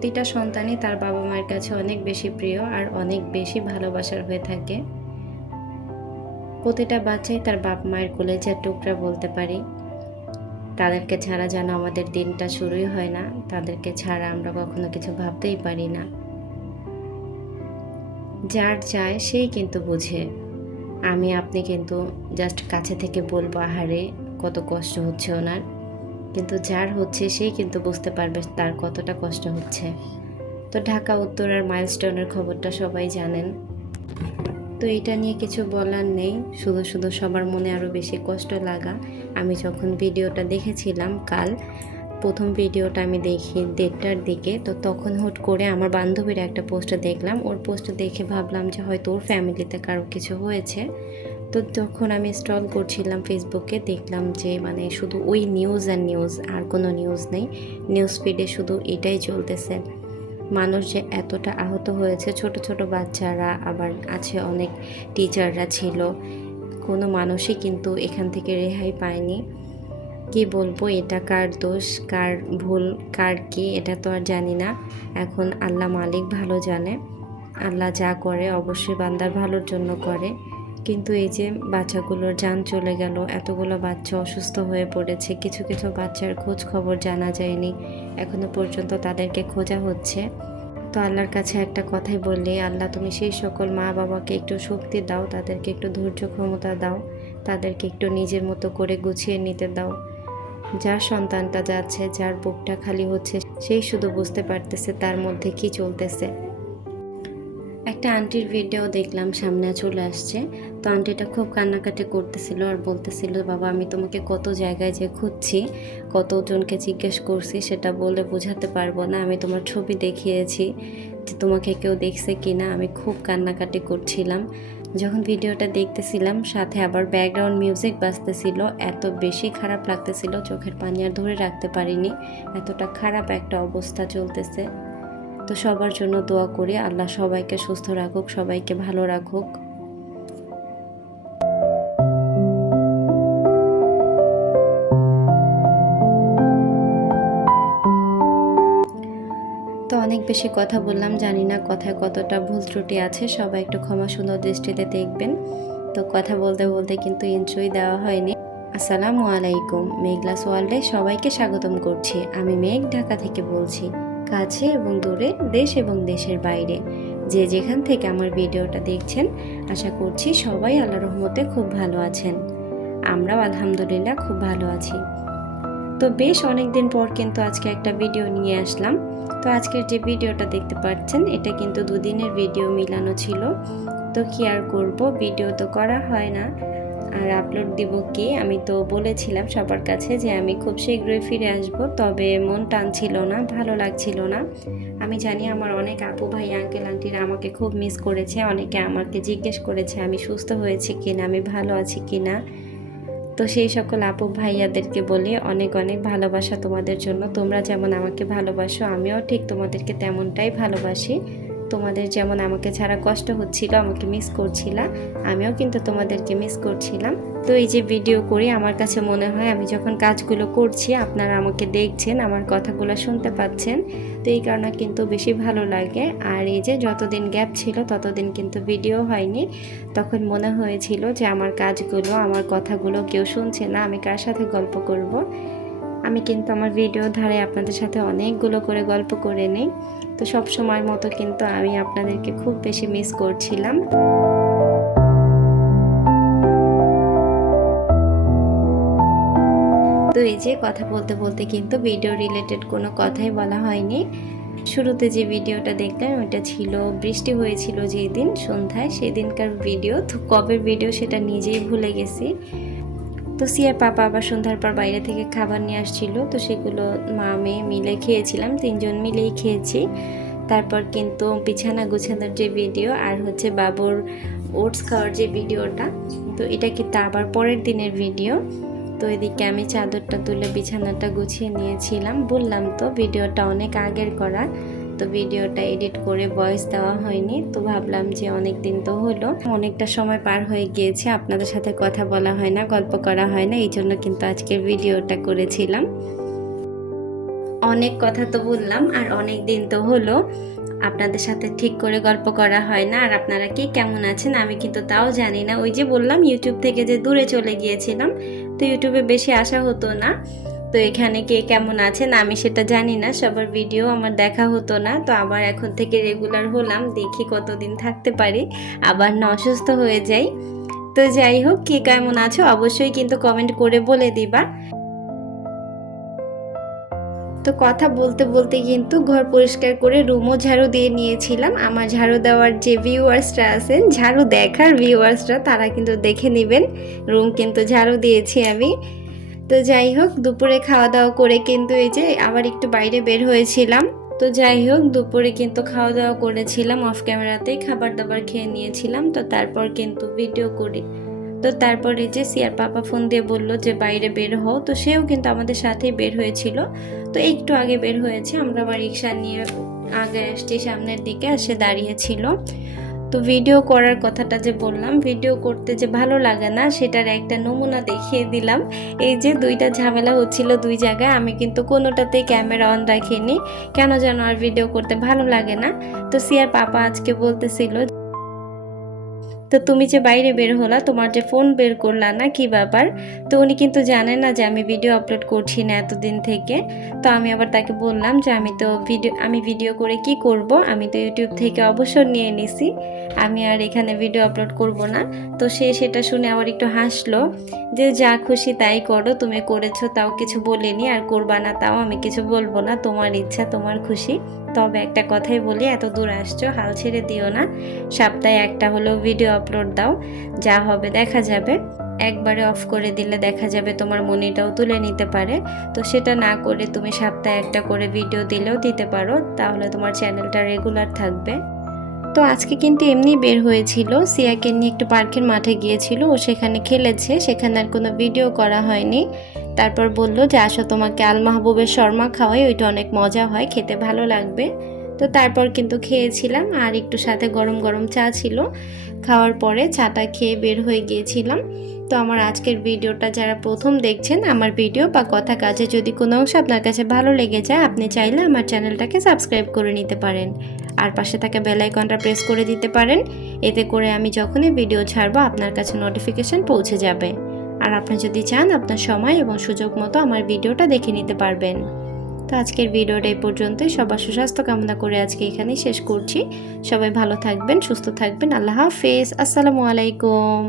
প্রতিটা সন্তানই তার বাবা মায়ের কাছে অনেক বেশি প্রিয় আর অনেক বেশি ভালোবাসার হয়ে থাকে। প্রতিটা বাচ্চাই তার বাপ মায়ের কলেজের টুকরা বলতে পারি। তাদেরকে ছাড়া যেন আমাদের দিনটা শুরুই হয় না, তাদেরকে ছাড়া আমরা কখনো কিছু ভাবতেই পারি না। যার চায় সেই কিন্তু বুঝে। আমি আপনি কিন্তু জাস্ট কাছে থেকে বলবো আহারে কত কষ্ট হচ্ছে ওনার, কিন্তু যার হচ্ছে সেই কিন্তু বুঝতে পারবে তার কতটা কষ্ট হচ্ছে। তো ঢাকা উত্তরার মাইলস্টোনের খবরটা সবাই জানেন। তো এটা নিয়ে কিছু বলার নেই, শুধু শুধু সবার মনে আরও বেশি কষ্ট লাগা। আমি যখন ভিডিওটা দেখেছিলাম কাল, প্রথম ভিডিওটা আমি দেখি 1:30টার দিকে, তো তখন হুট করে আমার বান্ধবীর একটা পোস্টে দেখলাম। ওর পোস্টে দেখে ভাবলাম যে হয়তো ওর ফ্যামিলিতে কারো কিছু হয়েছে। তো তখন আমি স্ক্রল করছিলাম ফেসবুকে, দেখলাম যে মানে শুধু ওই নিউজ আর নিউজ, আর কোনো নিউজ নেই। নিউজ ফিডে শুধু এটাই চলতেছে, মানুষ যে এতটা আহত হয়েছে, ছোট ছোট বাচ্চারা, আবার আছে অনেক টিচাররা ছিল, কোনো মানুষই কিন্তু এখান থেকে রেহাই পায়নি। কি বলবো, এটা কার দোষ, কার ভুল, কার কি, এটা তো আর জানি না। এখন আল্লাহ মালিক ভালো জানে। আল্লাহ যা করে অবশ্যই বান্দার ভালোর জন্য করে। কিন্তু এই যে বাচ্চাগুলোর জান চলে গেল, এতগুলো বাচ্চা অসুস্থ হয়ে পড়েছে, কিছু কিছু বাচ্চার খোঁজ খবর জানা যায়নি, এখনো পর্যন্ত তাদেরকে খোঁজা হচ্ছে। তো আল্লাহর কাছে একটা কথাই বললি, আল্লাহ তুমি সেই সকল মা বাবাকে একটু শক্তি দাও, তাদেরকে একটু ধৈর্য ক্ষমতা দাও, তাদেরকে একটু নিজের মতো করে গুছিয়ে নিতে দাও। যার সন্তানটা যাচ্ছে, যার বুকটা খালি হচ্ছে, সেই শুধু বুঝতে পারতেছে তার মধ্যে কি চলতেছে। একটা আন্টির ভিডিও দেখলাম, সামনে চলে আসছে। তো আন্টিটা খুব কান্নাকাটি করতেছিল আর বলতেছিল, বাবা আমি তোমাকে কত জায়গায় যে খুঁজছি, কতজনকে জিজ্ঞেস করছি, সেটা বলে বোঝাতে পারবো না। আমি তোমার ছবি দেখিয়েছি যে তোমাকে কেউ দেখছে কিনা, আমি খুব কান্নাকাটি করছিলাম। যখন ভিডিওটা দেখতেছিলাম সাথে আবার ব্যাকগ্রাউন্ড মিউজিক বাজতেছিল, এত বেশি খারাপ লাগতেছিল, চোখের পানি আর ধরে রাখতে পারিনি, এতটা খারাপ একটা অবস্থা চলতেছে। তো সবার জন্য দোয়া করি, আল্লাহ সবাইকে সুস্থ রাখুক, সবাইকে ভালো রাখুক। তো অনেক বেশি কথা বললাম, জানি না কথায় কতটা ভুল ত্রুটি আছে, সবাই একটু ক্ষমা সুন্দর দৃষ্টিতে দেখবেন। তো কথা বলতে বলতে কিন্তু ইন্ট্রোই দেওয়া হয়নি। আসসালামু আলাইকুম, মেঘলাস ওয়ার্ল্ডে সবাইকে স্বাগতম করছি। আমি মেঘ, ঢাকা থেকে বলছি। কাছে এবং দূরে, দেশ এবং দেশের বাইরে, যে যেখান থেকে আমার ভিডিওটা দেখছেন, আশা করছি সবাই আল্লাহর রহমতে খুব ভালো আছেন। আমরাও আলহামদুলিল্লাহ খুব ভালো আছি। তো বেশ অনেক দিন পর কিন্তু আজকে একটা ভিডিও নিয়ে আসলাম। তো আজকের যে ভিডিওটা দেখতে পাচ্ছেন, এটা কিন্তু দুদিনের ভিডিও মিলানো ছিল। তো কি আর করব, ভিডিও তো করা হয় না, আর আপলোড দিব কি। আমি তো বলেছিলাম সবার কাছে যে আমি খুব শীঘ্রই ফিরে আসব, তবে মন টানছিল না, ভালো লাগছিল না। আমি জানি আমার অনেক আপু ভাই আঙ্কেল আন্টিরা আমাকে খুব মিস করেছে, অনেকে আমাকে জিজ্ঞেস করেছে আমি সুস্থ হয়েছি কিনা, আমি ভালো আছি কিনা। তো সেই সকল আপু ভাইয়াদেরকে বলি অনেক অনেক ভালোবাসা তোমাদের জন্য। তোমরা যেমন আমাকে ভালোবাসো, আমিও ঠিক তোমাদেরকে তেমনটাই ভালোবাসি। তোমাদের যেমন আমাকে ছাড়া কষ্ট হচ্ছিল, আমাকে মিস করছিলা, আমিও কিন্তু তোমাদেরকে মিস করছিলাম। তো এই যে ভিডিও করি, আমার কাছে মনে হয় আমি যখন কাজগুলো করছি আপনারা আমাকে দেখছেন, আমার কথাগুলো শুনতে পাচ্ছেন, তো এই কারণে কিন্তু বেশি ভালো লাগে। আর এই যে যতদিন গ্যাপ ছিল ততদিন কিন্তু ভিডিও হয়নি, তখন মনে হয়েছিল যে আমার কাজগুলো, আমার কথাগুলো কেউ শুনছে না, আমি কার সাথে গল্প করব। আমি কিন্তু আমার ভিডিও ধারে আপনাদের সাথে অনেকগুলো করে গল্প করে নিই। তো সব সময় মতো কিন্তু আমি আপনাদেরকে খুব বেশি মিস করছিলাম। তো এই যে কথা বলতে বলতে কিন্তু ভিডিও রিলেটেড কোনো কথাই বলা হয়নি। শুরুতে যে ভিডিওটা দেখলেন ওইটা ছিল বৃষ্টি হয়েছিল যেই দিন সন্ধ্যায়, সেদিনকার ভিডিও। তো কবে ভিডিও সেটা নিজেই ভুলে গেছি। তো সিয়ার পাপা আবার সন্ধ্যার পর বাইরে থেকে খাবার নিয়ে আসছিল, তো সেগুলো মা মেয়ে মিলে খেয়েছিলাম, তিনজন মিলেই খেয়েছি। তারপর কিন্তু বিছানা গুছানোর যে ভিডিও আর হচ্ছে বাবুর ওটস খাওয়ার যে ভিডিওটা, তো এটা কিন্তু আবার পরের দিনের ভিডিও। তো এদিকে আমি চাদরটা তুলে বিছানাটা গুছিয়ে নিয়েছিলাম। বললাম তো ভিডিওটা অনেক আগের করা, তো ভিডিওটা এডিট করে ভয়েস দেওয়া হয়নি। তো ভাবলাম যে অনেক দিন তো হলো, অনেকটা সময় পার হয়ে গিয়েছে, আপনাদের সাথে কথা বলা হয় না, গল্প করা হয় না, এই জন্য কিন্তু আজকের ভিডিওটা করেছিলাম। অনেক কথা তো বললাম আর অনেক দিন তো হলো আপনাদের সাথে ঠিক করে গল্প করা হয় না। আর আপনারা কে কেমন আছেন আমি কিন্তু তাও জানি না। ওই যে বললাম ইউটিউব থেকে যে দূরে চলে গিয়েছিলাম, তো ইউটিউবে বেশি আসা হতো না। তো এখানে কে কেমন আছেন আমি সেটা জানি না, সবার ভিডিও আমার দেখা হতো না। তো আবার এখন থেকে রেগুলার হলাম, দেখি কতদিন থাকতে পারি, আবার না অসুস্থ হয়ে যাই। তো যাই হোক, কে কেমন আছো অবশ্যই কিন্তু কমেন্ট করে বলে দিবা। তো কথা বলতে বলতে কিন্তু ঘর পরিষ্কার করে রুমও ঝাড়ু দিয়ে নিয়েছিলাম। আমার ঝাড়ু দেওয়ার যে ভিউয়ার্সরা আছেন, ঝাড়ু দেখার ভিউয়ার্সরা, তারা কিন্তু দেখে নেবেন রুম কিন্তু ঝাড়ু দিয়েছি আমি। তো যাই হোক, দুপুরে খাওয়া দাওয়া করে কিন্তু এই যে আবার একটু বাইরে বের হয়েছিলাম। তো যাই হোক, দুপুরে কিন্তু খাওয়া দাওয়া করেছিলাম, অফ ক্যামেরাতেই খাবার দাবার খেয়ে নিয়েছিলাম। তো তারপর কিন্তু ভিডিও করি। তো তারপরে যে সিয়ার পাপা ফোন দিয়ে বলল যে বাইরে বের হও, তো সেও কিন্তু আমাদের সাথেই বের হয়েছিল। তো একটু আগে বের হয়েছে, আমরা আবার রিক্সা নিয়ে আগে আসছি সামনের দিকে, আর সে দাঁড়িয়েছিল। তো ভিডিও করার কথাটা যে বললাম, ভিডিও করতে যে ভালো লাগে না সেটার একটা নমুনা দেখিয়ে দিলাম। এই যে দুইটা ঝামেলা হচ্ছিল দুই জায়গায়, আমি কিন্তু কোনোটাতেই ক্যামেরা অন রাখিনি, কেন যেন আর ভিডিও করতে ভালো লাগে না। তো সিয়ার পাপা আজকে বলতেছিল, তো তুমি যে বাইরে বের হলা, তোমার যে ফোন বের করলা না, কি ব্যাপার? তো উনি কিন্তু জানে না যে আমি ভিডিও আপলোড করছি না এতদিন থেকে। তো আমি আবার তাকে বললাম যে আমি ভিডিও করে কি করব, আমি তো ইউটিউব থেকে অবসর নিয়ে নিছি, আমি আর এখানে ভিডিও আপলোড করব না। তো সে সেটা শুনে আবার একটু হাসলো যে যা খুশি তাই করো, তুমি করেছো তাও কিছু বলিনি, আর করবা না তাও আমি কিছু বলবো না, তোমার ইচ্ছা তোমার খুশি। তবে একটা কথাই বলি, এত দূর আসছো হাল ছেড়ে দিও না, সপ্তাহে একটা হলেও ভিডিও আপলোড দাও, যা হবে দেখা যাবে। একবারে অফ করে দিলে দেখা যাবে তোমার মনিটাও তুলে নিতে পারে। তো সেটা না করে তুমি সপ্তাহে একটা করে ভিডিও দিলেও দিতে পারো, তাহলে তোমার চ্যানেলটা রেগুলার থাকবে। তো আজকে কিন্তু এমনি বের হয়েছিল, সিয়াকে নিয়ে একটু পার্কের মাঠে গিয়েছিল, ও সেখানে খেলেছে, সেখানে আর কোনো ভিডিও করা হয়নি। তারপর বলল যে আসো তোমাকে আল মাহবুবের শর্মা খাওয়াই, ওইটা অনেক মজা হয়, খেতে ভালো লাগবে। তো তারপর কিন্তু খেয়েছিলাম, আর একটু সাথে গরম গরম চা ছিল। খাওয়ার পরে চাটা খেয়ে বের হয়ে গিয়েছিলাম। তো আমার আজকের ভিডিওটা যারা প্রথম দেখছেন, আমার ভিডিও বা কথা কাজে যদি কোনো অংশ আপনার কাছে ভালো লেগে যায়, আপনি চাইলে আমার চ্যানেলটাকে সাবস্ক্রাইব করে নিতে পারেন, আর পাশে থাকা বেল আইকনটা প্রেস করে দিতে পারেন। এতে করে আমি যখনই ভিডিও ছাড়বো আপনার কাছে নোটিফিকেশন পৌঁছে যাবে। আর আপনি যদি চান, আপনার সময় এবং সুযোগ মতো আমার ভিডিওটা দেখে নিতে পারবেন। তো আজকের ভিডিওটা এই পর্যন্তই। সবার সুস্বাস্থ্য কামনা করে আজকে এখানেই শেষ করছি। সবাই ভালো থাকবেন, সুস্থ থাকবেন। আল্লাহ হাফেজ, আসসালামু আলাইকুম।